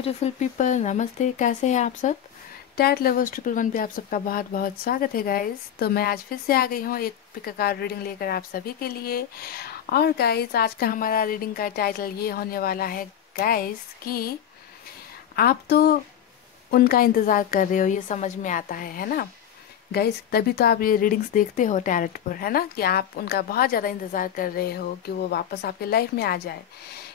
Beautiful people, नमस्ते। कैसे हैं आप सब? टैट लवर्स 111 पे आप सबका बहुत बहुत स्वागत है गाइस। तो मैं आज फिर से आ गई हूँ एक पिक कार्ड रीडिंग लेकर आप सभी के लिए। और गाइस, आज का हमारा रीडिंग का टाइटल ये होने वाला है गाइस कि आप तो उनका इंतज़ार कर रहे हो, ये समझ में आता है ना गाइस? तभी तो आप ये रीडिंग्स देखते हो टैरेट पर, है ना, कि आप उनका बहुत ज़्यादा इंतज़ार कर रहे हो कि वो वापस आपके लाइफ में आ जाए।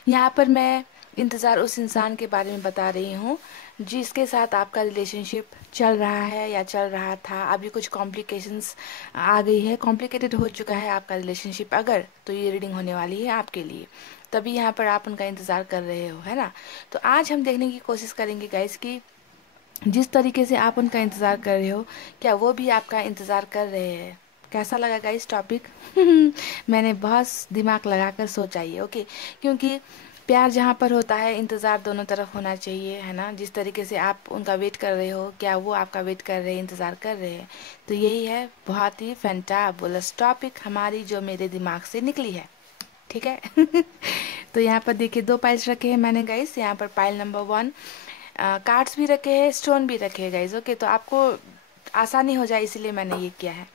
यहाँ पर मैं इंतज़ार उस इंसान के बारे में बता रही हूँ जिसके साथ आपका रिलेशनशिप चल रहा है या चल रहा था। अभी कुछ कॉम्प्लिकेशंस आ गई है, कॉम्प्लिकेटेड हो चुका है आपका रिलेशनशिप अगर, तो ये रीडिंग होने वाली है आपके लिए। तभी यहाँ पर आप उनका इंतज़ार कर रहे हो, है ना। तो आज हम देखने की कोशिश करेंगे गाइस कि जिस तरीके से आप उनका इंतज़ार कर रहे हो, क्या वो भी आपका इंतज़ार कर रहे हैं। कैसा लगा गाइस टॉपिक? मैंने बहुत दिमाग लगाकर सोचा ये, ओके। क्योंकि प्यार जहाँ पर होता है, इंतज़ार दोनों तरफ होना चाहिए, है ना। जिस तरीके से आप उनका वेट कर रहे हो, क्या वो आपका वेट कर रहे हैं, इंतज़ार कर रहे हैं। तो यही है बहुत ही फैंटाबुलस टॉपिक हमारी जो मेरे दिमाग से निकली है, ठीक है। तो यहाँ पर देखिए 2 पाइल्स रखे हैं मैंने गाइस। यहाँ पर पाइल नंबर 1 कार्ड्स भी रखे हैं, स्टोन भी रखे हैं गाइस, ओके। तो आपको आसानी हो जाए इसलिए मैंने ये किया है।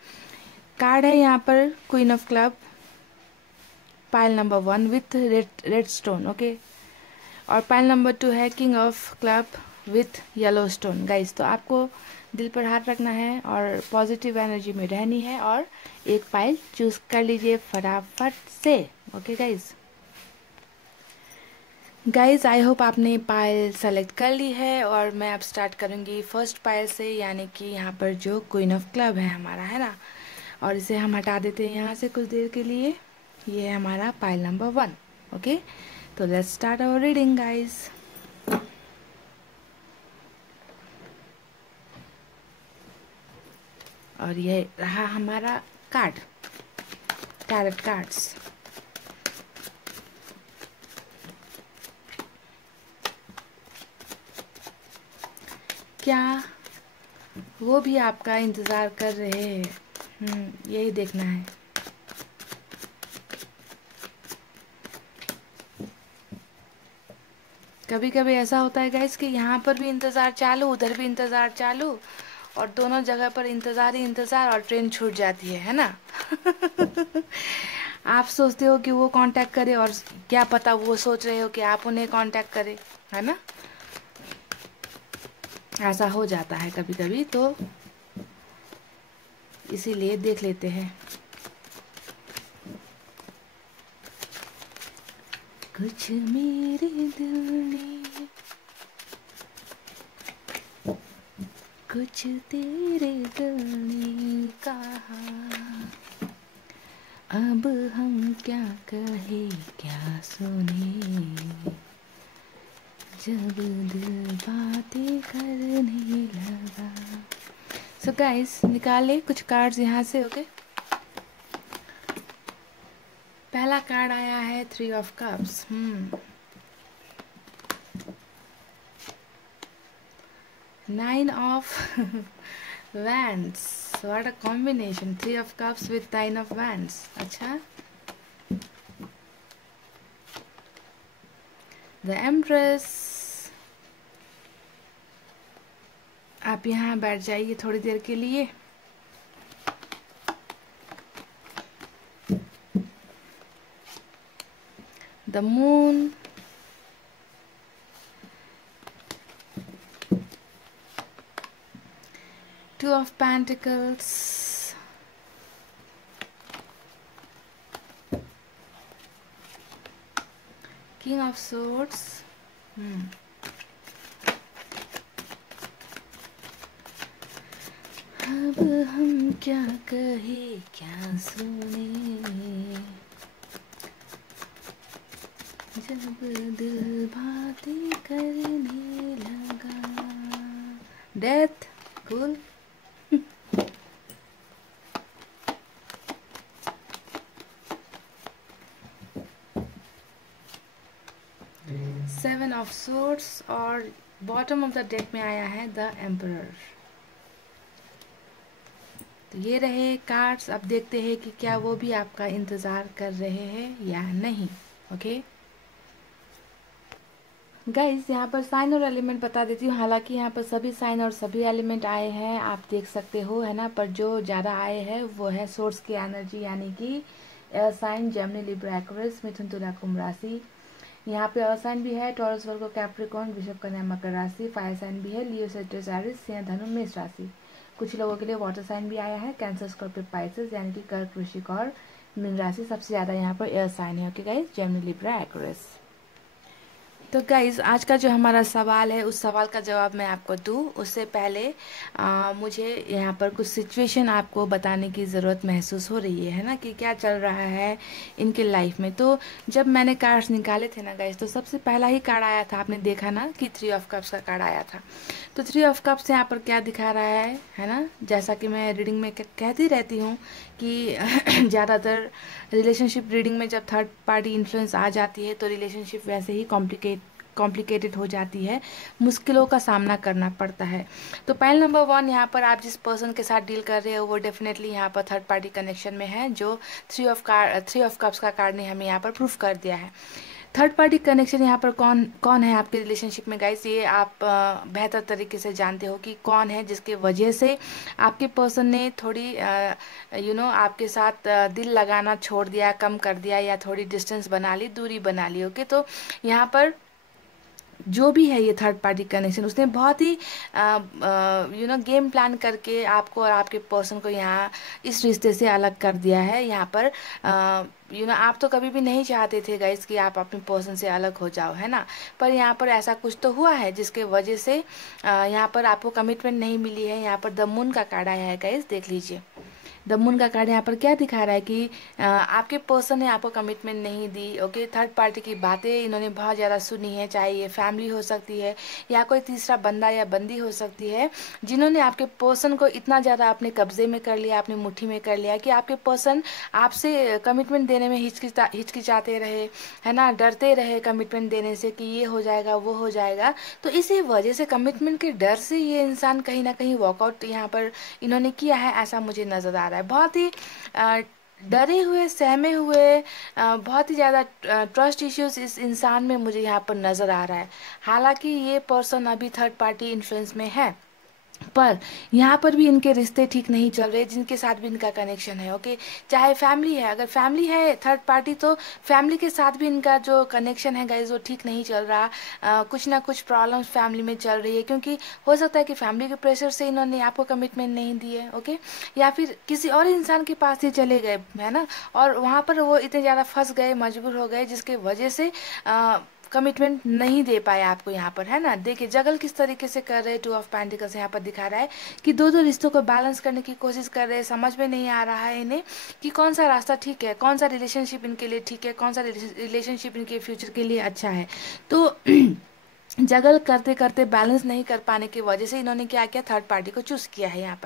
कार्ड है यहाँ पर queen of club, pile number 1 with red stone, okay. और पाइल नंबर 2 है king of club with yellow stone guys. तो आपको दिल पर हाथ रखना है और पॉजिटिव एनर्जी में रहनी है और एक पाइल चूज कर लीजिए फटाफट से, okay guys. Guys I hope आपने पायल सेलेक्ट कर ली है और मैं अब स्टार्ट करूँगी फर्स्ट पायल से, यानी कि यहाँ पर जो क्वीन ऑफ क्लब है हमारा, है ना। और इसे हम हटा देते हैं यहाँ से कुछ देर के लिए। ये है हमारा पायल नंबर 1, ओके। तो let's start our reading guys. और ये रहा हमारा कार्ड, टैरेट कार्ड्स। क्या वो भी आपका इंतज़ार कर रहे हैं? यही देखना है। कभी कभी ऐसा होता है गाइस कि यहाँ पर भी इंतज़ार चालू, उधर भी इंतज़ार चालू, और दोनों जगह पर इंतज़ार ही इंतज़ार, और ट्रेन छूट जाती है ना। आप सोचते हो कि वो कांटेक्ट करे और क्या पता वो सोच रहे हो कि आप उन्हें कांटेक्ट करें, है ना। ऐसा हो जाता है कभी कभी, तो इसीलिए देख लेते हैं। कुछ मेरे दिल ने, कुछ तेरे दिल ने कहा, अब हम क्या कहे क्या सुने, जब दिल बातें करने लगा। सो गाइस, निकाले कुछ कार्ड्स यहाँ से, ओके। पहला कार्ड आया है 3 of cups. 9 of wands, what a combination, 3 of cups with 9 of wands। अच्छा, the empress। आप यहाँ बैठ जाइए थोड़ी देर के लिए। the moon, two of pentacles, king of swords, अब हम क्या कहे क्या सुने, जब दिल बातें करने लगा। Death, cool. Seven of swords और बॉटम ऑफ द डेक में आया है द एम्परर। तो ये रहे कार्ड्स। अब देखते हैं कि क्या वो भी आपका इंतज़ार कर रहे हैं या नहीं, ओके। गाइस यहाँ पर साइन और एलिमेंट बता देती हूँ। हालांकि यहाँ पर सभी साइन और सभी एलिमेंट आए हैं, आप देख सकते हो, है ना। पर जो ज़्यादा आए हैं वो है सोर्स की एनर्जी, यानी कि air sign, Gemini, Libra, Aquarius, मिथुन, तुला, कुंभ राशि। यहाँ पे एयर साइन भी है, टॉरस, वर्गो, कैप्रिकॉर्न, वृषभ, कन्या, मकर राशि। फायर साइन भी है, लियो, सेजिटेरियस, एरिस, सिंह, धनु, मेष राशि। कुछ लोगों के लिए वाटर साइन भी आया है, कैंसर, स्कॉर्पियो, पाइसेस, यानी कि कर्क, वृश्चिक और मीन राशि। सबसे ज़्यादा यहाँ पर एयर साइन है। Okay guys, Gemini, Libra, Aquarius. तो गाइज़ आज का जो हमारा सवाल है, उस सवाल का जवाब मैं आपको दूँ उससे पहले मुझे यहाँ पर कुछ सिचुएशन आपको बताने की ज़रूरत महसूस हो रही है ना, कि क्या चल रहा है इनके लाइफ में। तो जब मैंने कार्ड्स निकाले थे ना गाइज़, तो सबसे पहला ही कार्ड आया था, आपने देखा ना कि 3 ऑफ कप्स का कार्ड आया था। तो 3 ऑफ कप्स यहाँ पर क्या दिखा रहा है ना। जैसा कि मैं रीडिंग में कहती रहती हूँ कि ज़्यादातर रिलेशनशिप रीडिंग में जब थर्ड पार्टी इन्फ्लुएंस आ जाती है तो रिलेशनशिप वैसे ही कॉम्प्लिकेटेड हो जाती है, मुश्किलों का सामना करना पड़ता है। तो पॉइंट नंबर 1, यहाँ पर आप जिस पर्सन के साथ डील कर रहे हो वो डेफिनेटली यहाँ पर थर्ड पार्टी कनेक्शन में है, जो 3 ऑफ कप्स का कार्ड ने हमें यहाँ पर प्रूफ कर दिया है। थर्ड पार्टी कनेक्शन यहाँ पर कौन कौन है आपके रिलेशनशिप में गाइस, ये आप बेहतर तरीके से जानते हो कि कौन है जिसके वजह से आपके पर्सन ने थोड़ी आपके साथ दिल लगाना छोड़ दिया, कम कर दिया, या थोड़ी डिस्टेंस बना ली, दूरी बना ली। ओके, तो यहाँ पर जो भी है ये थर्ड पार्टी कनेक्शन, उसने बहुत ही गेम प्लान करके आपको और आपके पर्सन को यहाँ इस रिश्ते से अलग कर दिया है। यहाँ पर आप तो कभी भी नहीं चाहते थे गाइस कि आप अपने पर्सन से अलग हो जाओ, है ना। पर यहाँ पर ऐसा कुछ तो हुआ है जिसके वजह से यहाँ पर आपको कमिटमेंट नहीं मिली है। यहाँ पर द मून का कार्ड आया है गाइस, देख लीजिए। द मून का कार्ड यहाँ पर क्या दिखा रहा है कि आपके पर्सन ने आपको कमिटमेंट नहीं दी। ओके, थर्ड पार्टी की बातें इन्होंने बहुत ज़्यादा सुनी है, चाहे ये फैमिली हो सकती है या कोई तीसरा बंदा या बंदी हो सकती है, जिन्होंने आपके पर्सन को इतना ज़्यादा अपने कब्जे में कर लिया, अपनी मुट्ठी में कर लिया कि आपके पर्सन आपसे कमिटमेंट देने में हिचकिचाते रहे, है ना, डरते रहे कमिटमेंट देने से कि ये हो जाएगा, वो हो जाएगा। तो इसी वजह से, कमिटमेंट के डर से ये इंसान कहीं ना कहीं वॉकआउट यहाँ पर इन्होंने किया है, ऐसा मुझे नज़र आ रहा है। बहुत ही डरे हुए, सहमे हुए, बहुत ही ज़्यादा ट्रस्ट इश्यूज इस इंसान में मुझे यहाँ पर नज़र आ रहा है। हालांकि ये पर्सन अभी थर्ड पार्टी इन्फ्लुएंस में है, पर यहाँ पर भी इनके रिश्ते ठीक नहीं चल रहे, जिनके साथ भी इनका कनेक्शन है। ओके, चाहे फैमिली है, अगर फैमिली है थर्ड पार्टी, तो फैमिली के साथ भी इनका जो कनेक्शन है गाइज वो ठीक नहीं चल रहा। कुछ ना कुछ प्रॉब्लम्स फैमिली में चल रही है, क्योंकि हो सकता है कि फैमिली के प्रेशर से इन्होंने आपको कमिटमेंट नहीं दी है। ओके, या फिर किसी और इंसान के पास ही चले गए, है ना, और वहाँ पर वो इतने ज़्यादा फंस गए, मजबूर हो गए, जिसके वजह से कमिटमेंट नहीं दे पाए आपको यहाँ पर, है ना। देखिए जगल किस तरीके से कर रहे हैं, 2 ऑफ पेंटिकल्स यहाँ पर दिखा रहा है कि दो रिश्तों को बैलेंस करने की कोशिश कर रहे हैं। समझ में नहीं आ रहा है इन्हें कि कौन सा रास्ता ठीक है, कौन सा रिलेशनशिप इनके लिए ठीक है, कौन सा रिलेशनशिप इनके फ्यूचर के लिए अच्छा है। तो जगल करते करते बैलेंस नहीं कर पाने की वजह से इन्होंने क्या किया, थर्ड पार्टी को चूज किया है यहाँ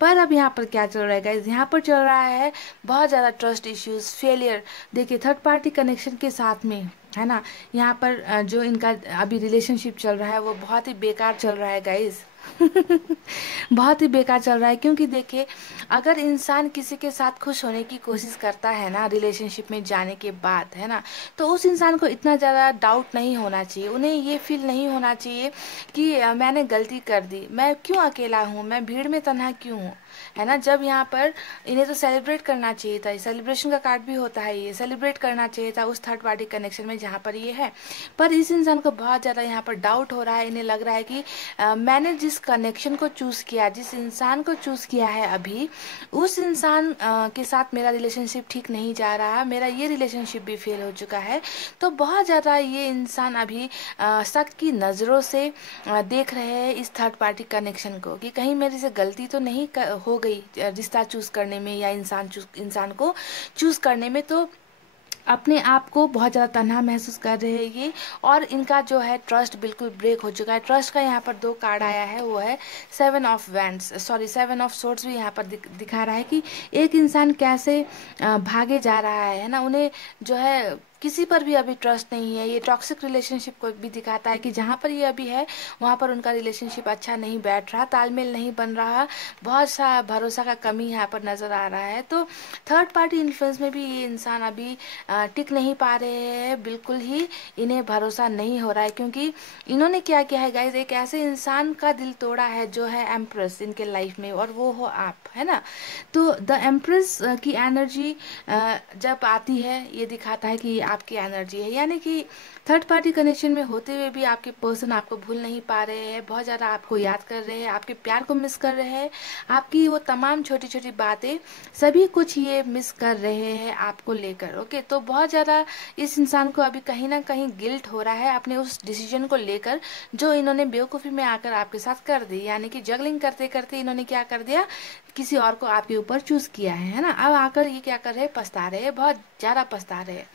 पर अब यहाँ पर क्या चल रहा है गाइस, यहाँ पर चल रहा है बहुत ज़्यादा ट्रस्ट इश्यूज, फेलियर। देखिए थर्ड पार्टी कनेक्शन के साथ में, है ना, यहाँ पर जो इनका अभी रिलेशनशिप चल रहा है वो बहुत ही बेकार चल रहा है गाइस। बहुत ही बेकार चल रहा है, क्योंकि देखिए अगर इंसान किसी के साथ खुश होने की कोशिश करता है ना रिलेशनशिप में जाने के बाद, है ना, तो उस इंसान को इतना ज़्यादा डाउट नहीं होना चाहिए, उन्हें ये फील नहीं होना चाहिए कि मैंने गलती कर दी, मैं क्यों अकेला हूँ, मैं भीड़ में तन्हा क्यों हूँ, है ना। जब यहाँ पर इन्हें तो सेलिब्रेट करना चाहिए था, सेलिब्रेशन का कार्ड भी होता है, ये सेलिब्रेट करना चाहिए था उस थर्ड पार्टी कनेक्शन में जहाँ पर ये है। पर इस इंसान को बहुत ज़्यादा यहाँ पर डाउट हो रहा है, इन्हें लग रहा है कि मैंने जिस कनेक्शन को चूज़ किया, जिस इंसान को चूज़ किया है अभी, उस इंसान के साथ मेरा रिलेशनशिप ठीक नहीं जा रहा, मेरा ये रिलेशनशिप भी फेल हो चुका है। तो बहुत ज़्यादा ये इंसान अभी शक की नज़रों से देख रहे हैं इस थर्ड पार्टी कनेक्शन को, कि कहीं मेरे से गलती तो नहीं हो गई रिश्ता चूज़ करने में या इंसान को चूज़ करने में। तो अपने आप को बहुत ज़्यादा तन्हा महसूस कर रहे हैं ये, और इनका जो है ट्रस्ट बिल्कुल ब्रेक हो चुका है। ट्रस्ट का यहाँ पर 2 कार्ड आया है, वो है 7 ऑफ सोर्ड्स भी यहाँ पर दिखा रहा है कि एक इंसान कैसे भागे जा रहा है ना, उन्हें जो है किसी पर भी अभी ट्रस्ट नहीं है। ये टॉक्सिक रिलेशनशिप को भी दिखाता है कि जहाँ पर ये अभी है वहाँ पर उनका रिलेशनशिप अच्छा नहीं बैठ रहा, तालमेल नहीं बन रहा, बहुत सा भरोसा का कमी यहाँ पर नज़र आ रहा है। तो थर्ड पार्टी इन्फ्लुएंस में भी ये इंसान अभी टिक नहीं पा रहे हैं, बिल्कुल ही इन्हें भरोसा नहीं हो रहा है, क्योंकि इन्होंने क्या किया है गाइज, एक ऐसे इंसान का दिल तोड़ा है जो है एम्प्रेस इनके लाइफ में, और वो हो आप, है ना। तो द एम्प्रेस की एनर्जी जब आती है, ये दिखाता है कि ये आपकी एनर्जी है, यानी कि थर्ड पार्टी कनेक्शन में होते हुए भी आपके पर्सन आपको भूल नहीं पा रहे हैं, बहुत ज़्यादा आपको याद कर रहे हैं, आपके प्यार को मिस कर रहे हैं, आपकी वो तमाम छोटी छोटी बातें सभी कुछ ये मिस कर रहे हैं आपको लेकर। ओके, तो बहुत ज़्यादा इस इंसान को अभी कहीं ना कहीं गिल्ट हो रहा है अपने उस डिसीजन को लेकर जो इन्होंने बेवकूफ़ी में आकर आपके साथ कर दी, यानी कि जगलिंग करते करते इन्होंने क्या कर दिया, किसी और को आपके ऊपर चूज किया है ना। अब आकर ये क्या कर रहे हैं, पछता रहे हैं, बहुत ज़्यादा पछता रहे हैं।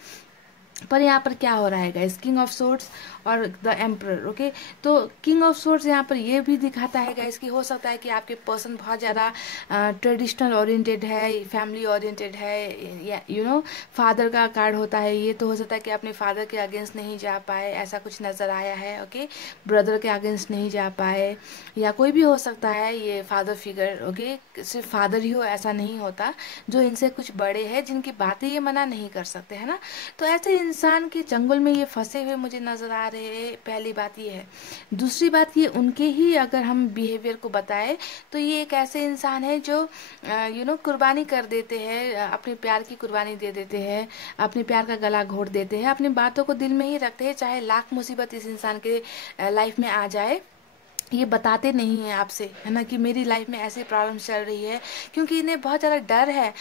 पर यहाँ पर क्या हो रहा है गाइस, किंग ऑफ सोर्ड्स और द एम्परर। ओके, तो किंग ऑफ सोर्ड्स यहाँ पर ये भी दिखाता है गाइस कि हो सकता है कि आपके पर्सन बहुत ज़्यादा ट्रेडिशनल ओरिएंटेड है, फैमिली ओरिएंटेड है, या फादर का कार्ड होता है ये, तो हो सकता है कि अपने फादर के अगेंस्ट नहीं जा पाए, ऐसा कुछ नज़र आया है। ओके, ब्रदर के अगेंस्ट नहीं जा पाए, या कोई भी हो सकता है ये फादर फिगर। ओके, सिर्फ फादर ही हो ऐसा नहीं होता, जो इनसे कुछ बड़े हैं जिनकी बातें ये मना नहीं कर सकते, है ना। तो ऐसे इंसान के चंगुल में ये फंसे हुए मुझे नजर आ रहे हैं, पहली बात ये है। दूसरी बात ये, उनके ही अगर हम बिहेवियर को बताए तो ये एक ऐसे इंसान है जो कुर्बानी कर देते हैं, अपने प्यार की कुर्बानी दे देते हैं, अपने प्यार का गला घोट देते हैं, अपनी बातों को दिल में ही रखते हैं, चाहे लाख मुसीबत इस इंसान के लाइफ में आ जाए, ये बताते नहीं हैं आपसे, है ना, कि मेरी लाइफ में ऐसी प्रॉब्लम चल रही है, क्योंकि इन्हें बहुत ज़्यादा डर है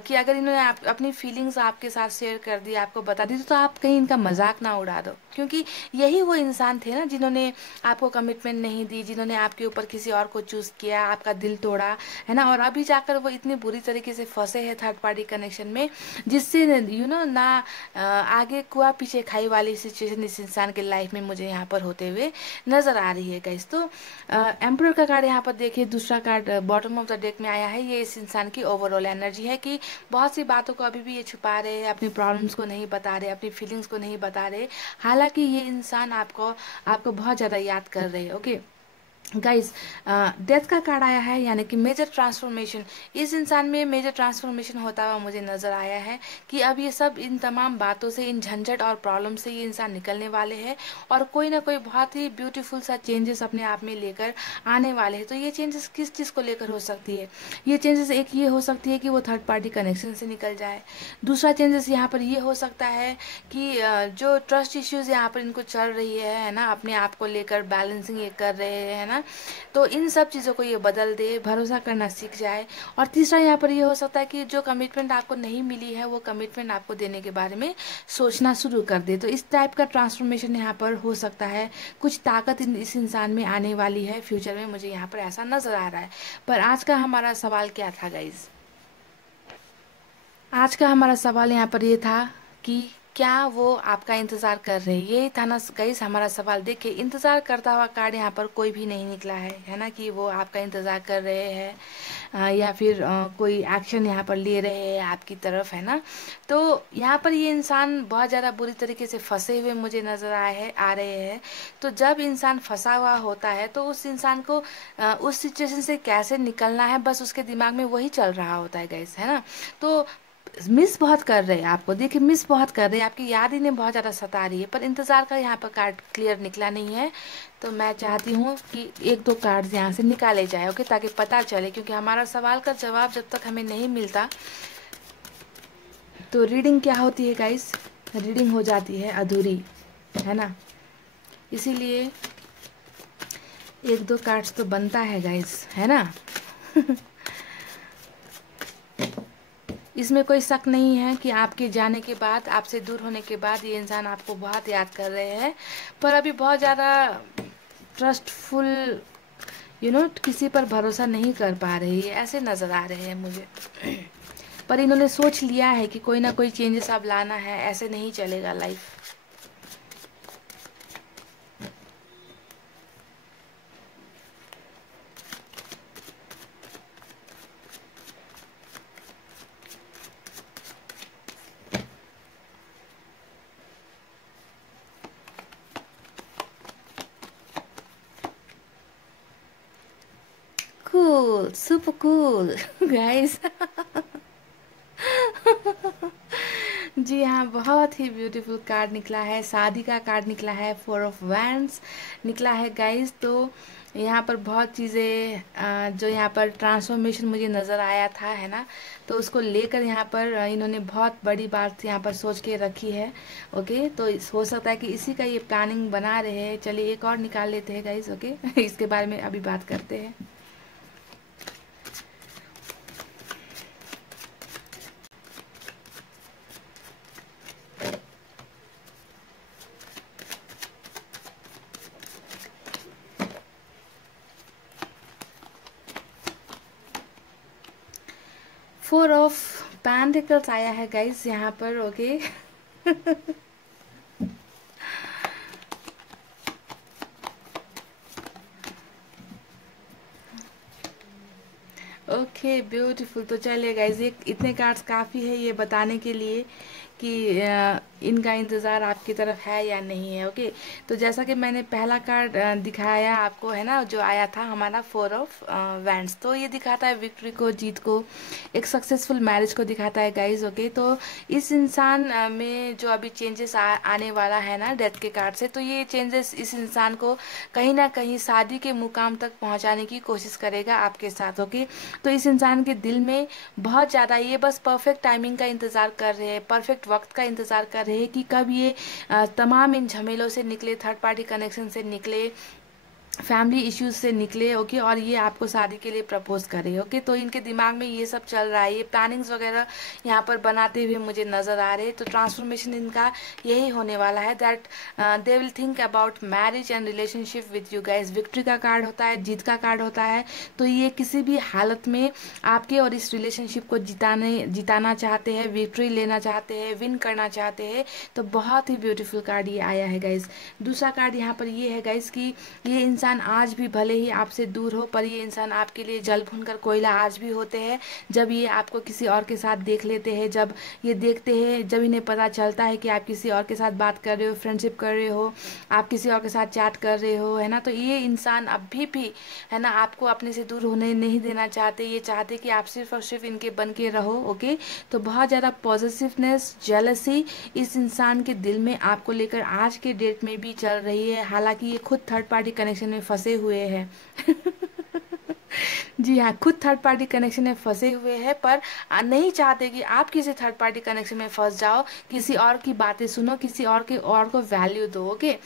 कि अगर इन्होंने अपनी फीलिंग्स आपके साथ शेयर कर दी, आपको बता दी, तो आप कहीं इनका मजाक ना उड़ा दो, क्योंकि यही वो इंसान थे ना जिन्होंने आपको कमिटमेंट नहीं दी, जिन्होंने आपके ऊपर किसी और को चूज़ किया, आपका दिल तोड़ा, है ना। और अभी जाकर वो इतनी बुरी तरीके से फंसे हैं थर्ड पार्टी कनेक्शन में, जिससे ना आगे कुआ पीछे खाई वाली सिचुएशन इस इंसान के लाइफ में मुझे यहाँ पर होते हुए नजर आ रही है गाइस। तो एम्परर का कार्ड यहाँ पर देखिए, दूसरा card bottom of the deck में आया है, ये इस इंसान की ओवरऑल एनर्जी है कि बहुत सी बातों को अभी भी ये छुपा रहे हैं, अपनी प्रॉब्लम्स को नहीं बता रहे, अपनी फीलिंग्स को नहीं बता रहे, हालांकि ये इंसान आपको आपको बहुत ज़्यादा याद कर रहे हैं। ओके गाइज, डेथ का कार्ड आया है, यानी कि मेजर ट्रांसफॉर्मेशन, इस इंसान में मेजर ट्रांसफॉर्मेशन होता हुआ मुझे नजर आया है कि अब ये सब इन तमाम बातों से, इन झंझट और प्रॉब्लम से ये इंसान निकलने वाले हैं, और कोई ना कोई बहुत ही ब्यूटीफुल सा चेंजेस अपने आप में लेकर आने वाले हैं। तो ये चेंजेस किस चीज़ को लेकर हो सकती है, ये चेंजेस एक ये हो सकती है कि वो थर्ड पार्टी कनेक्शन से निकल जाए। दूसरा चेंजेस यहाँ पर ये हो सकता है कि जो ट्रस्ट इश्यूज यहाँ पर इनको चल रही है ना, अपने आप को लेकर बैलेंसिंग ये कर रहे हैं ना, तो इन सब चीज़ों को ये बदल दे, भरोसा करना सीख जाए। और तीसरा यहाँ पर ये हो सकता है कि जो कमिटमेंट आपको नहीं मिली है, वो कमिटमेंट आपको देने के बारे में सोचना शुरू कर दे। तो इस टाइप का ट्रांसफॉर्मेशन यहाँ पर हो सकता है, कुछ ताकत इस इंसान में आने वाली है फ्यूचर में, मुझे यहाँ पर ऐसा नजर आ रहा है। पर आज का हमारा सवाल क्या था गाइज, आज का हमारा सवाल यहाँ पर ये था कि क्या वो आपका इंतजार कर रहे हैं, यही था ना गाइस हमारा सवाल। देखिए, इंतजार करता हुआ कार्ड यहाँ पर कोई भी नहीं निकला है ना, कि वो आपका इंतजार कर रहे हैं या फिर कोई एक्शन यहाँ पर ले रहे हैं आपकी तरफ, है ना। तो यहाँ पर ये इंसान बहुत ज़्यादा बुरी तरीके से फंसे हुए मुझे नज़र आ रहे हैं। तो जब इंसान फंसा हुआ होता है तो उस इंसान को उस सिचुएशन से कैसे निकलना है, बस उसके दिमाग में वही चल रहा होता है गाइस, है ना। तो मिस बहुत कर रहे हैं आपको, देखिए मिस बहुत कर रहे हैं, आपकी याद इन्हें बहुत ज़्यादा सता रही है, पर इंतज़ार का यहाँ पर कार्ड क्लियर निकला नहीं है। तो मैं चाहती हूँ कि एक दो कार्ड यहाँ से निकाले जाए, ओके, ताकि पता चले, क्योंकि हमारा सवाल का जवाब जब तक हमें नहीं मिलता तो रीडिंग क्या होती है गाइस, रीडिंग हो जाती है अधूरी, है ना। इसीलिए एक दो कार्ड्स तो बनता है गाइस, है ना। इसमें कोई शक नहीं है कि आपके जाने के बाद, आपसे दूर होने के बाद ये इंसान आपको बहुत याद कर रहे हैं, पर अभी बहुत ज़्यादा ट्रस्टफुल किसी पर भरोसा नहीं कर पा रही है, ऐसे नज़र आ रहे हैं मुझे। पर इन्होंने सोच लिया है कि कोई ना कोई चेंजेस अब लाना है, ऐसे नहीं चलेगा लाइफ। super cool guys. जी हाँ, बहुत ही ब्यूटीफुल कार्ड निकला है, शादी का कार्ड निकला है, 4 ऑफ वैंड्स निकला है गाइस। तो यहाँ पर बहुत चीज़ें जो यहाँ पर ट्रांसफॉर्मेशन मुझे नज़र आया था, है ना, तो उसको लेकर यहाँ पर इन्होंने बहुत बड़ी बात यहाँ पर सोच के रखी है। ओके, तो हो सकता है कि इसी का ये प्लानिंग बना रहे हैं। चलिए एक और निकाल लेते हैं गाइस। ओके इसके बारे में अभी बात करते हैं।4 ऑफ पेंटिकल्स आया है गाइस यहाँ पर। Okay okay beautiful. तो चलिए गाइज, ये इतने कार्ड्स काफ़ी है ये बताने के लिए कि इनका इंतज़ार आपकी तरफ है या नहीं है। ओके, तो जैसा कि मैंने पहला कार्ड दिखाया आपको, है ना, जो आया था हमारा 4 ऑफ वैंड्स, तो ये दिखाता है विक्ट्री को, जीत को, एक सक्सेसफुल मैरिज को दिखाता है गाइज। ओके, तो इस इंसान में जो अभी चेंजेस आने वाला है ना डेथ के कार्ड से, तो ये चेंजेस इस इंसान को कहीं ना कहीं शादी के मुकाम तक पहुंचाने की कोशिश करेगा आपके साथ। ओके, तो इस इंसान के दिल में बहुत ज़्यादा ये बस परफेक्ट टाइमिंग का इंतज़ार कर रहे हैं, परफेक्ट वक्त का इंतज़ार कर रहे हैं कि कब ये तमाम इन झमेलों से निकले, थर्ड पार्टी कनेक्शन से निकले, फैमिली इश्यूज से निकले। ओके, और ये आपको शादी के लिए प्रपोज करे। ओके, तो इनके दिमाग में ये सब चल रहा है, ये प्लानिंग्स वगैरह यहाँ पर बनाते हुए मुझे नज़र आ रहे हैं। तो ट्रांसफॉर्मेशन इनका यही होने वाला है, that they will think about marriage and relationship with you guys. Victory का कार्ड होता है, जीत का कार्ड होता है, तो ये किसी भी हालत में आपके और इस रिलेशनशिप को जिताना चाहते हैं, विक्ट्री लेना चाहते हैं, विन करना चाहते हैं। तो बहुत ही ब्यूटीफुल कार्ड ये आया है गाइज। दूसरा कार्ड यहाँ पर ये है गाइज कि ये इंसान आज भी भले ही आपसे दूर हो, पर ये इंसान आपके लिए जल भुनकर कोयला आज भी होते हैं। जब ये आपको किसी और के साथ देख लेते हैं, जब ये देखते हैं, जब इन्हें पता चलता है कि आप किसी और के साथ बात कर रहे हो, फ्रेंडशिप कर रहे हो, आप किसी और के साथ चैट कर रहे हो, है ना, तो ये इंसान अभी भी, है ना, आपको अपने से दूर होने नहीं देना चाहते। ये चाहते कि आप सिर्फ और सिर्फ इनके बन के रहो। ओके, तो बहुत ज़्यादा पॉजिटिवनेस, जेलसी इस इंसान के दिल में आपको लेकर आज के डेट में भी चल रही है। हालांकि ये खुद थर्ड पार्टी कनेक्शन में फंसे हुए हैं जी हाँ, खुद थर्ड पार्टी कनेक्शन में फंसे हुए हैं, पर नहीं चाहते कि आप किसी थर्ड पार्टी कनेक्शन में फंस जाओ, किसी और की बातें सुनो, किसी और को वैल्यू दो। ओके,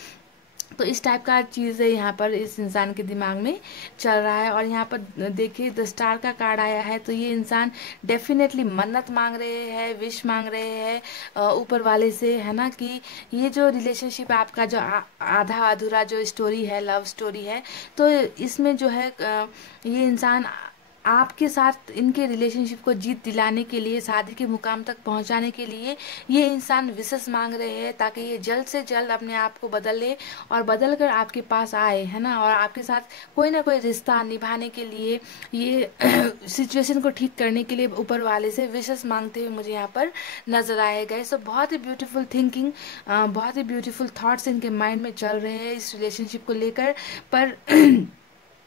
तो इस टाइप का चीज़ है यहाँ पर इस इंसान के दिमाग में चल रहा है। और यहाँ पर देखिए द स्टार का कार्ड आया है, तो ये इंसान डेफिनेटली मन्नत मांग रहे हैं, विश मांग रहे हैं ऊपर वाले से, है ना, कि ये जो रिलेशनशिप आपका जो आधा अधूरा जो स्टोरी है, लव स्टोरी है, तो इसमें जो है ये इंसान आपके साथ इनके रिलेशनशिप को जीत दिलाने के लिए, शादी के मुकाम तक पहुंचाने के लिए ये इंसान विशेष मांग रहे हैं, ताकि ये जल्द से जल्द अपने आप को बदल ले और बदल कर आपके पास आए, है ना, और आपके साथ कोई ना कोई रिश्ता निभाने के लिए, ये सिचुएशन को ठीक करने के लिए ऊपर वाले से विशेष मांगते हुए मुझे यहाँ पर नजर आए गए। सो बहुत ही ब्यूटीफुल थिंकिंग, बहुत ही ब्यूटीफुल थॉट्स इनके माइंड में चल रहे हैं इस रिलेशनशिप को लेकर। पर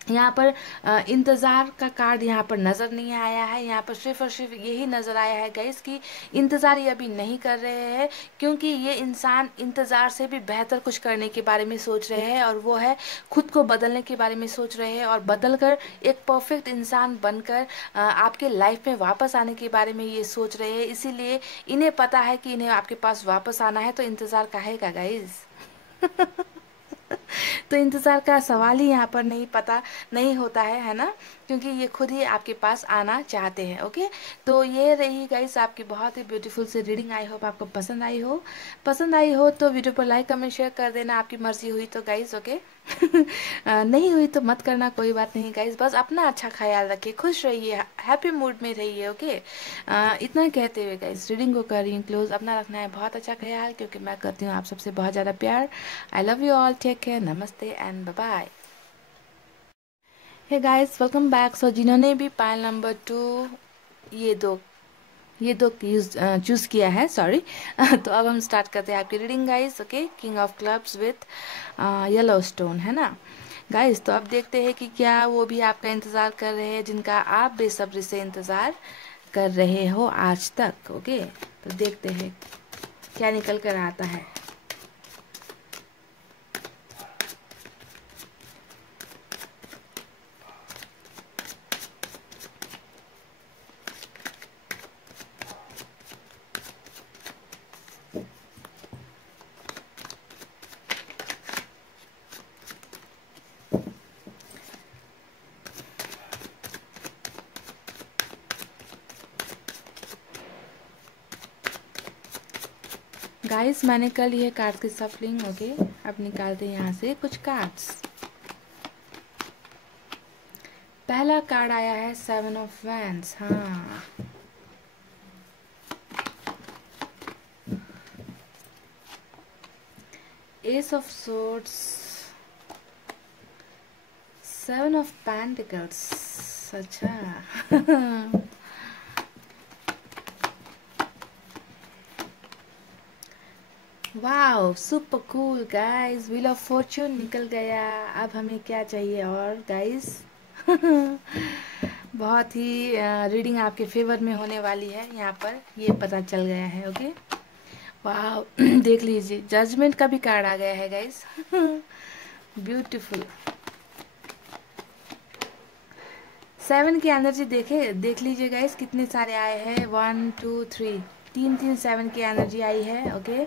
यहाँ पर इंतज़ार का कार्ड यहाँ पर नज़र नहीं आया है। यहाँ पर सिर्फ और सिर्फ यही नज़र आया है गाइस कि इंतज़ार ये अभी नहीं कर रहे हैं, क्योंकि ये इंसान इंतज़ार से भी बेहतर कुछ करने के बारे में सोच रहे हैं, और वो है खुद को बदलने के बारे में सोच रहे हैं, और बदल कर एक परफेक्ट इंसान बनकर आपके लाइफ में वापस आने के बारे में ये सोच रहे हैं। इसीलिए इन्हें पता है कि इन्हें आपके पास वापस आना है, तो इंतज़ार काहे का गाइस तो इंतज़ार का सवाल ही यहाँ पर नहीं होता है ना, क्योंकि ये खुद ही आपके पास आना चाहते हैं। ओके, तो ये रही गाइस आपकी बहुत ही ब्यूटीफुल सी रीडिंग। आई होप आपको पसंद आई हो तो वीडियो पर लाइक कमेंट शेयर कर देना, आपकी मर्जी हुई तो गाइस। ओके नहीं हुई तो मत करना, कोई बात नहीं गाइस, बस अपना अच्छा ख्याल रखिए, खुश रहिए, हैप्पी मूड में रहिए। ओके, इतना कहते हुए गाइस रीडिंग को कर रही हूँ क्लोज। अपना रखना है बहुत अच्छा ख्याल, क्योंकि मैं करती हूँ आप सबसे बहुत ज़्यादा प्यार। I love you all, take care, नमस्ते and bye bye. Hey guys, welcome back. So जिन्होंने भी पाइल नंबर 2 ये दो चूज़ किया है, सॉरी तो अब हम स्टार्ट करते हैं आपकी reading guys. Okay, king of clubs with yellow stone, है ना। गाइस तो अब देखते हैं कि क्या वो भी आपका इंतज़ार कर रहे हैं जिनका आप बेसब्री से इंतज़ार कर रहे हो आज तक। ओके, तो देखते हैं क्या निकल कर आता है। गाइस मैंने कर ली है कार्ड्स की सफलिंग। ओके, अब निकालते हैं यहाँ से कुछ कार्ड्स। पहला कार्ड आया है 7 ऑफ वैंड्स। हाँ, ace of swords, 7 of pentacles. अच्छा wow, super cool guys, wheel of fortune निकल गया। अब हमें क्या चाहिए और गाइस? बहुत ही रीडिंग आपके फेवर में होने वाली है, यहाँ पर ये पता चल गया है। ओके, वाओ देख लीजिए, जजमेंट का भी कार्ड आ गया है गाइस। ब्यूटीफुल। 7 की एनर्जी देख लीजिए गाइस, कितने सारे आए हैं। 1 2 3, 3 7 की एनर्जी आई है। Okay,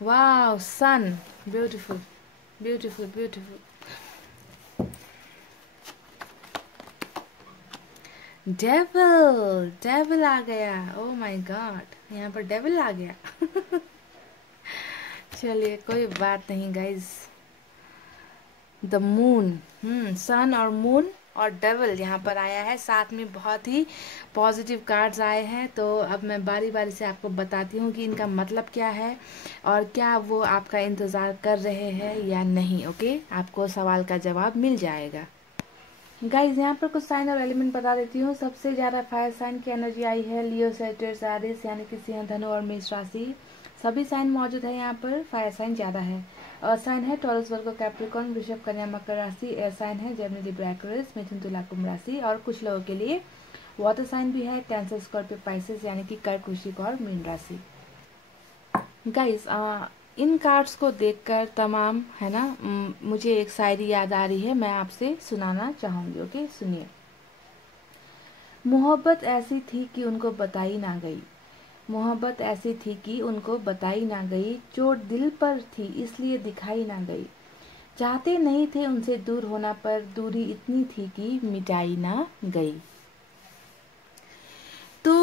wow, sun, beautiful beautiful beautiful. Devil, devil आ गया। ओ माय गॉड, यहाँ पर डेविल आ गया। चलिए कोई बात नहीं गाइज। द मून, सन और मून और डेविल यहाँ पर आया है साथ में। बहुत ही पॉजिटिव कार्ड्स आए हैं। तो अब मैं बारी बारी से आपको बताती हूँ कि इनका मतलब क्या है और क्या वो आपका इंतज़ार कर रहे हैं या नहीं। ओके, आपको सवाल का जवाब मिल जाएगा। गाइज यहाँ पर कुछ साइन और एलिमेंट बता देती हूँ। सबसे ज़्यादा फायर साइन की एनर्जी आई है लियो, सेजिटेरियस, एरिस, यानी कि सिंह, धनु और मेष राशि। सभी साइन मौजूद है यहाँ पर, फायर साइन ज़्यादा है। और साइन है टॉरस, वर्गो, कैप्रिकॉर्न, वृषभ, कन्या, मकर राशि। एयर साइन है जेमिनी, लिब्रा, एक्वेरियस, मिथुन, तुला, कुंभ राशि। और कुछ लोगों के लिए वाटर साइन भी है, कैंसर, स्कॉर्पियो, पाइसेस, यानी कि कर्क, वृश्चिक और मीन राशि। गाइस इन कार्ड्स को देखकर तमाम है ना, मुझे एक शायरी याद आ रही है, मैं आपसे सुनाना चाहूंगी। ओके, सुनिए। मोहब्बत ऐसी थी कि उनको बताई ना गई, मोहब्बत ऐसी थी कि उनको बताई ना गई, चोट दिल पर थी इसलिए दिखाई ना गई, चाहते नहीं थे उनसे दूर होना पर दूरी इतनी थी कि मिटाई ना गई। तो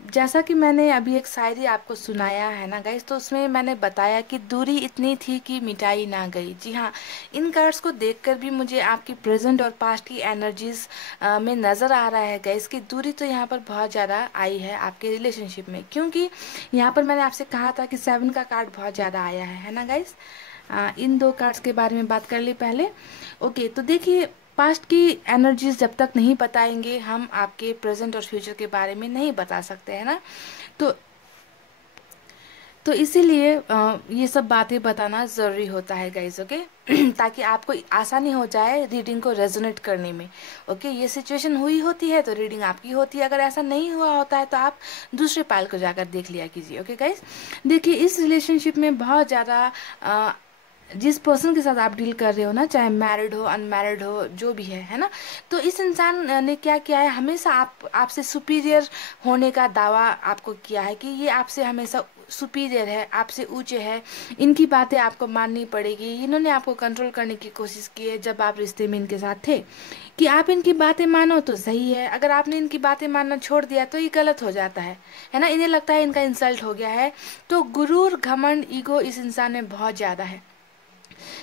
जैसा कि मैंने अभी एक शायरी आपको सुनाया है ना गाइस, तो उसमें मैंने बताया कि दूरी इतनी थी कि मिटाई ना गई। जी हाँ, इन कार्ड्स को देखकर भी मुझे आपकी प्रेजेंट और पास्ट की एनर्जीज में नज़र आ रहा है गाइस कि दूरी तो यहाँ पर बहुत ज़्यादा आई है आपके रिलेशनशिप में। क्योंकि यहाँ पर मैंने आपसे कहा था कि 7 का कार्ड बहुत ज़्यादा आया है ना गाइस। इन 2 कार्ड्स के बारे में बात कर ली पहले। ओके, तो देखिए, पास्ट की एनर्जीज जब तक नहीं बताएंगे हम आपके प्रेजेंट और फ्यूचर के बारे में नहीं बता सकते हैं ना। तो इसीलिए ये सब बातें बताना ज़रूरी होता है गाइज। ओके, ताकि आपको आसानी हो जाए रीडिंग को रेजोनेट करने में। ओके, ये सिचुएशन हुई होती है तो रीडिंग आपकी होती है, अगर ऐसा नहीं हुआ होता है तो आप दूसरे पाइल को जाकर देख लिया कीजिए। ओके गाइज, देखिए, इस रिलेशनशिप में बहुत ज़्यादा जिस पर्सन के साथ आप डील कर रहे हो ना, चाहे मैरिड हो, अनमैरिड हो, जो भी है ना, तो इस इंसान ने क्या किया है, हमेशा आपसे सुपीरियर होने का दावा आपको किया है कि ये आपसे हमेशा सुपीरियर है, आपसे ऊंचे है, इनकी बातें आपको माननी पड़ेगी। इन्होंने आपको कंट्रोल करने की कोशिश की है जब आप रिश्ते में इनके साथ थे, कि आप इनकी बातें मानो तो सही है, अगर आपने इनकी बातें मानना छोड़ दिया तो ये गलत हो जाता है ना। इन्हें लगता है इनका इंसल्ट हो गया है। तो गुरूर, घमंड, ईगो इस इंसान में बहुत ज़्यादा है।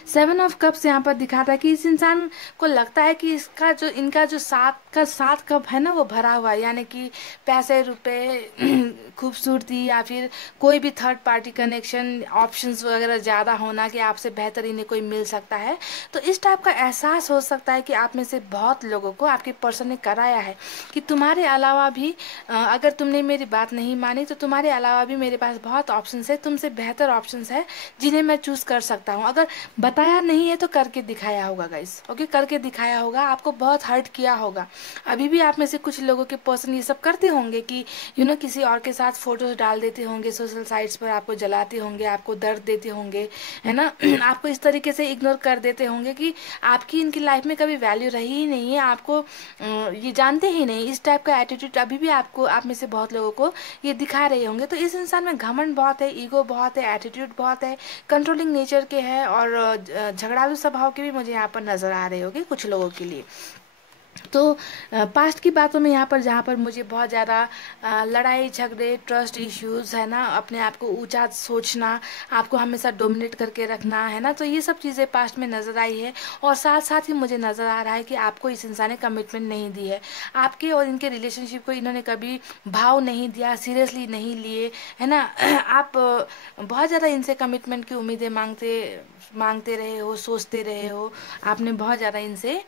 सेवन ऑफ कप्स यहाँ पर दिखाता है कि इस इंसान को लगता है कि इनका जो सात कप है ना वो भरा हुआ है, यानी कि पैसे, रुपए, खूबसूरती या फिर कोई भी थर्ड पार्टी कनेक्शन, ऑप्शंस वगैरह ज़्यादा होना कि आपसे बेहतर इन्हें कोई मिल सकता है। तो इस टाइप का एहसास हो सकता है कि आप में से बहुत लोगों को आपके पर्सन ने कराया है कि तुम्हारे अलावा भी अगर तुमने मेरी बात नहीं मानी तो तुम्हारे अलावा भी मेरे पास बहुत ऑप्शंस है, तुमसे बेहतर ऑप्शंस है जिन्हें मैं चूज कर सकता हूँ। अगर बताया नहीं है तो करके दिखाया होगा गाइस, ओके, करके दिखाया होगा, आपको बहुत हर्ट किया होगा। अभी भी आप में से कुछ लोगों के पर्सन ये सब करते होंगे कि किसी और के साथ फोटोज डाल देते होंगे सोशल साइट्स पर, आपको जलाते होंगे, आपको दर्द देते होंगे, है ना। आपको इस तरीके से इग्नोर कर देते होंगे कि आपकी इनकी लाइफ में कभी वैल्यू रही ही नहीं है, आपको ये जानते ही नहीं। इस टाइप का एटीट्यूड अभी भी आप में से बहुत लोगों को ये दिखा रहे होंगे। तो इस इंसान में घमंड बहुत है, ईगो बहुत है, एटीट्यूड बहुत है, कंट्रोलिंग नेचर के है और झगड़ालू स्वभाव के भी मुझे यहाँ पर नजर आ रहे होंगे कुछ लोगों के लिए। तो पास्ट की बातों में यहाँ पर जहाँ पर मुझे बहुत ज़्यादा लड़ाई झगड़े, ट्रस्ट इश्यूज, है ना, अपने आप को ऊंचा सोचना, आपको हमेशा डोमिनेट करके रखना, है ना, तो ये सब चीज़ें पास्ट में नज़र आई है। और साथ साथ ही मुझे नज़र आ रहा है कि आपको इस इंसान ने कमिटमेंट नहीं दी है, आपके और इनके रिलेशनशिप को इन्होंने कभी भाव नहीं दिया, सीरियसली नहीं लिए, है ना। आप बहुत ज़्यादा इनसे कमिटमेंट की उम्मीदें मांगते रहे हो, सोचते रहे हो, आपने बहुत ज़्यादा इनसे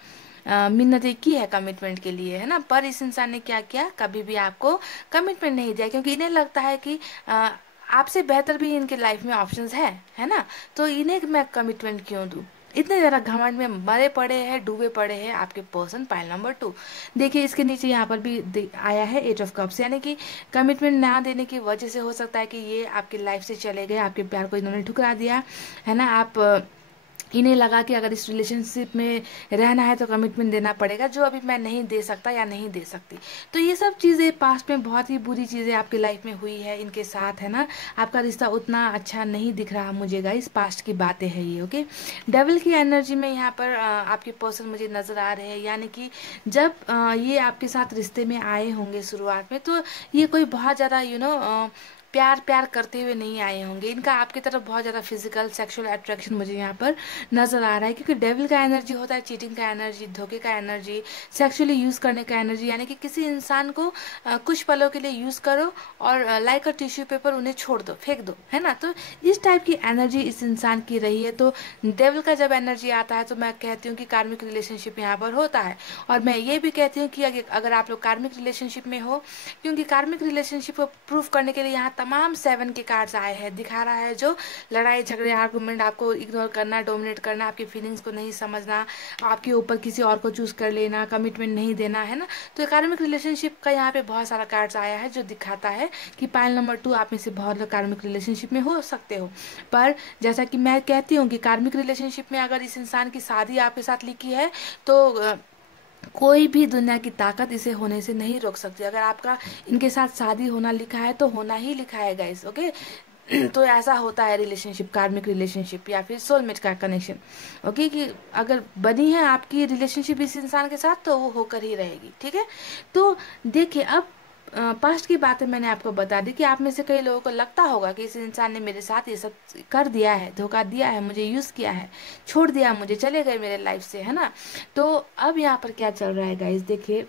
मिन्नतें की है कमिटमेंट के लिए, है ना। पर इस इंसान ने क्या किया, कभी भी आपको कमिटमेंट नहीं दिया, क्योंकि इन्हें लगता है कि आपसे बेहतर भी इनके लाइफ में ऑप्शंस है ना, तो इन्हें मैं कमिटमेंट क्यों दूं। इतने ज़्यादा घमंड में मरे पड़े हैं, डूबे पड़े हैं आपके पर्सन। पाइल नंबर 2 देखिए, इसके नीचे यहाँ पर भी आया है 8 ऑफ कप्स, यानी कि कमिटमेंट ना देने की वजह से हो सकता है कि ये आपकी लाइफ से चले गए, आपके प्यार को इन्होंने ठुकरा दिया, है ना। इन्हें लगा कि अगर इस रिलेशनशिप में रहना है तो कमिटमेंट देना पड़ेगा, जो अभी मैं नहीं दे सकता या नहीं दे सकती। तो ये सब चीज़ें पास्ट में बहुत ही बुरी चीज़ें आपकी लाइफ में हुई है इनके साथ, है ना। आपका रिश्ता उतना अच्छा नहीं दिख रहा मुझे गाइस, पास्ट की बातें है ये, ओके। डेविल की एनर्जी में यहाँ पर आपके पर्सन मुझे नज़र आ रहे हैं, यानी कि जब ये आपके साथ रिश्ते में आए होंगे शुरुआत में, तो ये कोई बहुत ज़्यादा प्यार करते हुए नहीं आए होंगे। इनका आपकी तरफ बहुत ज़्यादा फिजिकल सेक्सुअल अट्रैक्शन मुझे यहाँ पर नज़र आ रहा है, क्योंकि डेविल का एनर्जी होता है चीटिंग का एनर्जी, धोखे का एनर्जी, सेक्सुअली यूज़ करने का एनर्जी, यानी कि किसी इंसान को कुछ पलों के लिए यूज़ करो और लाइक अ टिश्यू पेपर उन्हें छोड़ दो, फेंक दो, है ना। तो इस टाइप की एनर्जी इस इंसान की रही है। तो डेविल का जब एनर्जी आता है तो मैं कहती हूँ कि कार्मिक रिलेशनशिप यहाँ पर होता है। और मैं ये भी कहती हूँ कि अगर आप लोग कार्मिक रिलेशनशिप में हो, क्योंकि कार्मिक रिलेशनशिप को प्रूफ करने के लिए यहाँ तमाम 7 के कार्ड्स आए हैं, दिखा रहा है जो लड़ाई झगड़े, आर्गुमेंट, आपको इग्नोर करना, डोमिनेट करना, आपकी फीलिंग्स को नहीं समझना, आपके ऊपर किसी और को चूज कर लेना, कमिटमेंट नहीं देना, है ना। तो कार्मिक रिलेशनशिप का यहाँ पे बहुत सारा कार्ड्स आया है जो दिखाता है कि पाइल नंबर 2 आप में से बहुत लोग कार्मिक रिलेशनशिप में हो सकते हो। पर जैसा कि मैं कहती हूँ कि कार्मिक रिलेशनशिप में अगर इस इंसान की शादी आपके साथ लिखी है तो कोई भी दुनिया की ताकत इसे होने से नहीं रोक सकती। अगर आपका इनके साथ शादी होना लिखा है तो होना ही लिखा है गाइस, ओके। तो ऐसा होता है रिलेशनशिप, कार्मिक रिलेशनशिप या फिर सोलमेट का कनेक्शन, ओके, कि अगर बनी है आपकी रिलेशनशिप इस इंसान के साथ तो वो होकर ही रहेगी, ठीक है। तो देखिए, अब पास्ट की बातें मैंने आपको बता दी कि आप में से कई लोगों को लगता होगा कि इस इंसान ने मेरे साथ ये सब कर दिया है, धोखा दिया है, मुझे यूज किया है, छोड़ दिया मुझे, चले गए मेरे लाइफ से, है ना। तो अब यहाँ पर क्या चल रहा है गाइस, देखिए,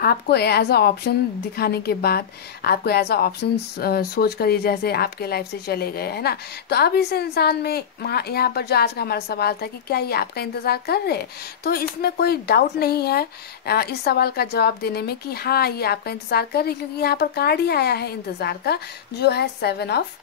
आपको एज अ ऑप्शन दिखाने के बाद, आपको एज अ ऑप्शन सोच कर ये जैसे आपके लाइफ से चले गए, है ना। तो अब इस इंसान में यहाँ पर जो आज का हमारा सवाल था कि क्या ये आपका इंतजार कर रहे हैं, तो इसमें कोई डाउट नहीं है इस सवाल का जवाब देने में कि हाँ ये आपका इंतजार कर रही है, क्योंकि यहाँ पर कार्ड ही आया है इंतजार का, जो है 7 ऑफ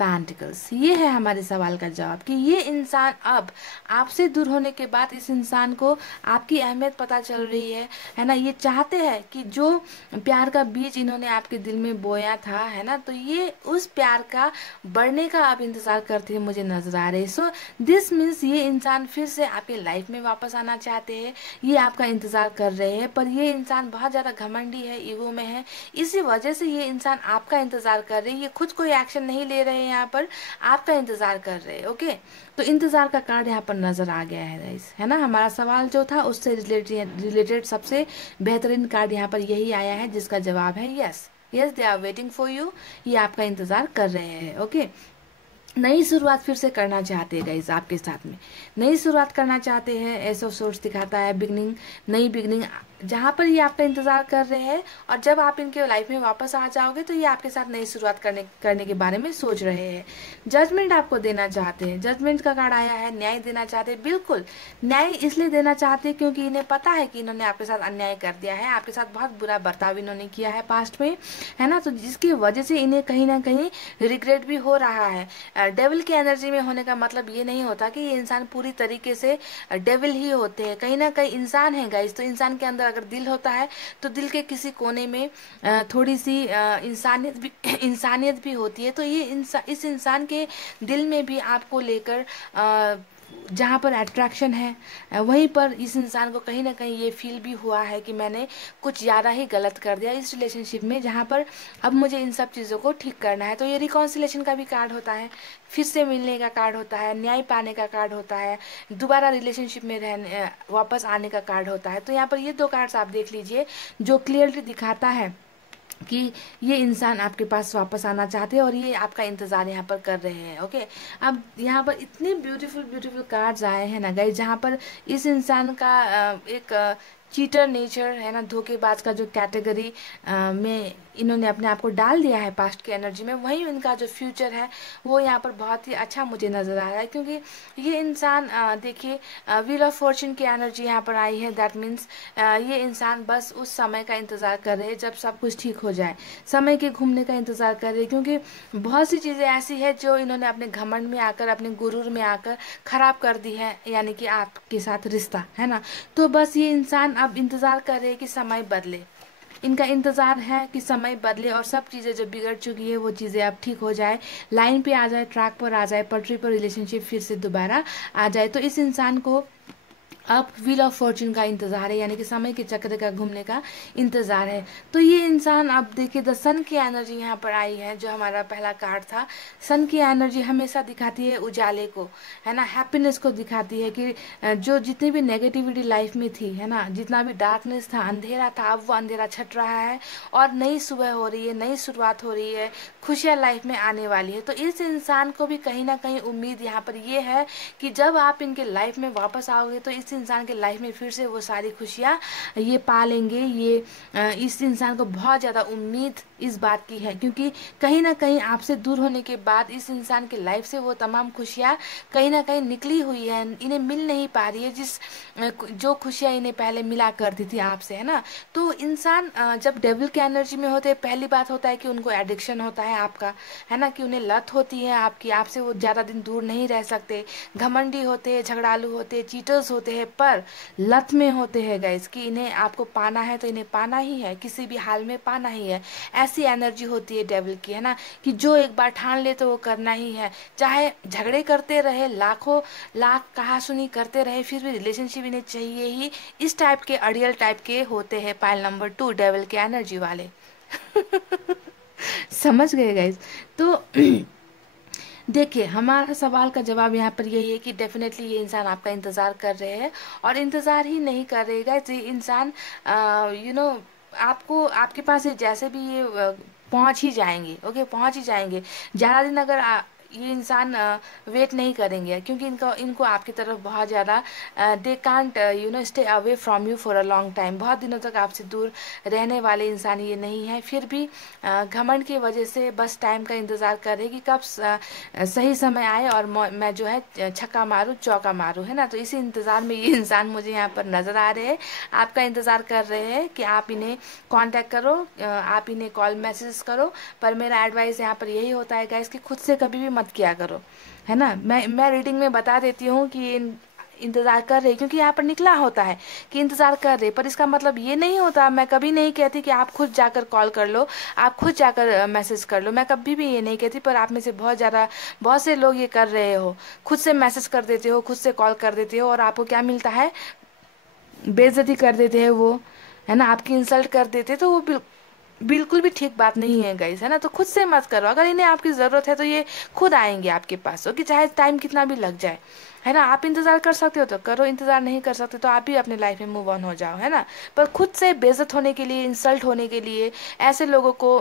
पेंटिकल्स। ये है हमारे सवाल का जवाब कि ये इंसान अब आपसे दूर होने के बाद इस इंसान को आपकी अहमियत पता चल रही है ना। ये चाहते हैं कि जो प्यार का बीज इन्होंने आपके दिल में बोया था, है ना, तो ये उस प्यार का बढ़ने का आप इंतजार करते हुए मुझे नजर आ रहे हैं। सो दिस मीन्स ये इंसान फिर से आपके लाइफ में वापस आना चाहते हैं, ये आपका इंतजार कर रहे हैं। पर ये इंसान बहुत ज्यादा घमंडी है, ईगो में है, इसी वजह से ये इंसान आपका इंतजार कर रहे हैं। ये खुद कोई एक्शन नहीं ले रहे हैं, यहाँ पर आपका इंतजार कर रहे हैं, ओके। तो इंतजार का कार्ड यहाँ पर नजर आ गया है गाइस, है ना। हमारा सवाल जो था उससे रिलेटेड सबसे बेहतरीन कार्ड यहाँ पर यही आया है, जिसका जवाब है yes, yes they are waiting for you. ये आपका इंतजार कर रहे हैं, ओके। नई शुरुआत फिर से करना चाहते हैं गाइस, आपके साथ में नई शुरुआत करना चाहते हैं। एस ऑफ सोर्स दिखाता है बिगनिंग, नई बिगनिंग, जहाँ पर ये आपका इंतजार कर रहे हैं। और जब आप इनके लाइफ में वापस आ जाओगे तो ये आपके साथ नई शुरुआत करने के बारे में सोच रहे हैं। जजमेंट आपको देना चाहते हैं, जजमेंट का कार्ड आया है, न्याय देना चाहते हैं। बिल्कुल न्याय इसलिए देना चाहते हैं क्योंकि इन्हें पता है कि इन्होंने आपके साथ अन्याय कर दिया है, आपके साथ बहुत बुरा बर्ताव इन्होंने किया है पास्ट में, है ना। तो जिसकी वजह से इन्हें कहीं ना कहीं रिग्रेट भी हो रहा है। डेविल की एनर्जी में होने का मतलब ये नहीं होता कि ये इंसान पूरी तरीके से डेविल ही होते हैं, कहीं ना कहीं इंसान है गाइस। तो इंसान के अंदर अगर दिल होता है तो दिल के किसी कोने में थोड़ी सी इंसानियत भी होती है। तो ये इस इंसान के दिल में भी आपको लेकर जहाँ पर अट्रैक्शन है, वहीं पर इस इंसान को कहीं ना कहीं ये फील भी हुआ है कि मैंने कुछ ज़्यादा ही गलत कर दिया इस रिलेशनशिप में, जहाँ पर अब मुझे इन सब चीज़ों को ठीक करना है। तो ये रिकॉन्सिलेशन का भी कार्ड होता है, फिर से मिलने का कार्ड होता है, न्याय पाने का कार्ड होता है, दोबारा रिलेशनशिप में रहने वापस आने का कार्ड होता है। तो यहाँ पर ये दो कार्ड्स आप देख लीजिए जो क्लियरली दिखाता है कि ये इंसान आपके पास वापस आना चाहते हैं और ये आपका इंतज़ार यहाँ पर कर रहे हैं। ओके, अब यहाँ पर इतने ब्यूटीफुल ब्यूटीफुल कार्ड्स आए हैं ना गाइस, जहाँ पर इस इंसान का एक चीटर नेचर है ना, धोखेबाज का जो कैटेगरी में इन्होंने अपने आप को डाल दिया है पास्ट की एनर्जी में, वहीं इनका जो फ्यूचर है वो यहाँ पर बहुत ही अच्छा मुझे नज़र आ रहा है। क्योंकि ये इंसान देखिए व्हील ऑफ फॉर्चून की एनर्जी यहाँ पर आई है। दैट मीन्स ये इंसान बस उस समय का इंतज़ार कर रहे हैं जब सब कुछ ठीक हो जाए, समय के घूमने का इंतज़ार कर रहे हैं। क्योंकि बहुत सी चीज़ें ऐसी है जो इन्होंने अपने घमंड में आकर, अपने गुरूर में आकर ख़राब कर दी है, यानी कि आपके साथ रिश्ता, है ना। तो बस ये इंसान अब इंतज़ार कर रहे हैं कि समय बदले, इनका इंतज़ार है कि समय बदले और सब चीज़ें जो बिगड़ चुकी है वो चीज़ें अब ठीक हो जाए, लाइन पे आ जाए, ट्रैक पर आ जाए, पटरी पर रिलेशनशिप फिर से दोबारा आ जाए। तो इस इंसान को अब व्हील ऑफ फॉर्चून का इंतजार है, यानी कि समय के चक्र का घूमने का इंतजार है। तो ये इंसान, अब देखिए द सन की एनर्जी यहाँ पर आई है, जो हमारा पहला कार्ड था। सन की एनर्जी हमेशा दिखाती है उजाले को, है ना, हैप्पीनेस को दिखाती है कि जो जितनी भी नेगेटिविटी लाइफ में थी, है ना, जितना भी डार्कनेस था, अंधेरा था, अब वो अंधेरा छट रहा है और नई सुबह हो रही है, नई शुरुआत हो रही है, खुशियाँ लाइफ में आने वाली है। तो इस इंसान को भी कहीं ना कहीं उम्मीद यहाँ पर ये है कि जब आप इनके लाइफ में वापस आओगे तो इस इंसान के लाइफ में फिर से वो सारी खुशियाँ ये पा लेंगे। ये इस इंसान को बहुत ज़्यादा उम्मीद इस बात की है, क्योंकि कहीं ना कहीं आपसे दूर होने के बाद इस इंसान के लाइफ से वो तमाम खुशियाँ कहीं ना कहीं निकली हुई है, इन्हें मिल नहीं पा रही है जो खुशियाँ इन्हें पहले मिला करती थी आपसे, है ना। तो इंसान जब डेविल की एनर्जी में होते हैं, पहली बात होता है कि उनको एडिक्शन होता है आपका, है ना, कि उन्हें लत होती है आपकी, आपसे वो ज़्यादा दिन दूर नहीं रह सकते, घमंडी होते हैं, झगड़ालू होते हैं, चीटर्स होते हैं, पर लत में होते हैं गाइस कि इन्हें आपको पाना है तो इन्हें पाना ही है, किसी भी हाल में पाना ही है। ऐसी एनर्जी होती है डेविल की, है ना, कि जो एक बार ठान ले तो वो करना ही है, चाहे झगड़े करते रहे, लाखों लाख कहासुनी करते रहे, फिर भी रिलेशनशिप इन्हें चाहिए ही। इस टाइप के अड़ियल टाइप के होते हैं पाइल नंबर 2 डेविल के एनर्जी वाले। समझ गए गाइस। तो देखिए, हमारा सवाल का जवाब यहाँ पर यही है कि डेफिनेटली ये इंसान आपका इंतज़ार कर रहे हैं, और इंतज़ार ही नहीं कर रहे गाइस, ये इंसान आपको, आपके पास ये जैसे भी ये पहुँच ही जाएंगे। ओके, पहुँच ही जाएंगे। ज़्यादा दिन अगर ये इंसान वेट नहीं करेंगे, क्योंकि इनको आपकी तरफ बहुत ज़्यादा they can't stay away from you for a long time, बहुत दिनों तक आपसे दूर रहने वाले इंसान ये नहीं है। फिर भी घमंड की वजह से बस टाइम का इंतज़ार कर रहे कि कब सही समय आए और मैं जो है छक्का मारूँ, चौका मारूँ, है ना। तो इसी इंतज़ार में ये इंसान मुझे यहाँ पर नज़र आ रहे हैं, आपका इंतज़ार कर रहे हैं कि आप इन्हें कांटेक्ट करो, आप इन्हें कॉल मैसेज करो। पर मेरा एडवाइस यहाँ पर यही होता है गाइस कि खुद से कभी भी मत किया करो, है ना। मैं रीडिंग में बता देती हूँ कि इंतज़ार कर रहे, क्योंकि यहाँ पर निकला होता है कि इंतज़ार कर रहे, पर इसका मतलब ये नहीं होता, मैं कभी नहीं कहती कि आप खुद जाकर कॉल कर लो, आप खुद जाकर मैसेज कर लो, मैं कभी भी ये नहीं कहती। पर आप में से बहुत से लोग ये कर रहे हो, खुद से मैसेज कर देते हो, खुद से कॉल कर देते हो, और आपको क्या मिलता है, बेइज्जती कर देते हैं वो, है ना, आपकी इंसल्ट कर देते, तो वो बिल्कुल भी ठीक बात नहीं है गाइस, है ना। तो खुद से मत करो, अगर इन्हें आपकी ज़रूरत है तो ये खुद आएंगे आपके पास, ओके, चाहे टाइम कितना भी लग जाए, है ना। आप इंतज़ार कर सकते हो तो करो, इंतज़ार नहीं कर सकते तो आप भी अपने लाइफ में मूव ऑन हो जाओ, है ना। पर खुद से बेइज्जत होने के लिए, इंसल्ट होने के लिए ऐसे लोगों को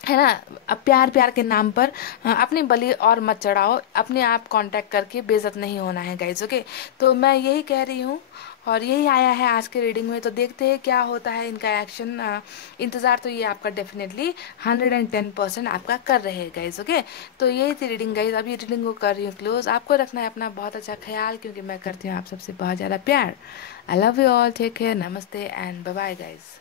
है ना। अब प्यार प्यार के नाम पर अपनी बलि और मत चढ़ाओ, अपने आप कांटेक्ट करके बेइज्जत नहीं होना है गाइज। ओके, तो मैं यही कह रही हूँ और यही आया है आज के रीडिंग में। तो देखते हैं क्या होता है इनका एक्शन। इंतज़ार तो ये आपका डेफिनेटली 110% आपका कर रहे हैं गाइज। ओके, तो यही थी रीडिंग गाइज। अभी रीडिंग को कर रही हूँ क्लोज। आपको रखना है अपना बहुत अच्छा ख्याल, क्योंकि मैं करती हूँ आप सबसे बहुत ज़्यादा प्यार। I love you all, take care, नमस्ते एंड बाय बाय गाइज।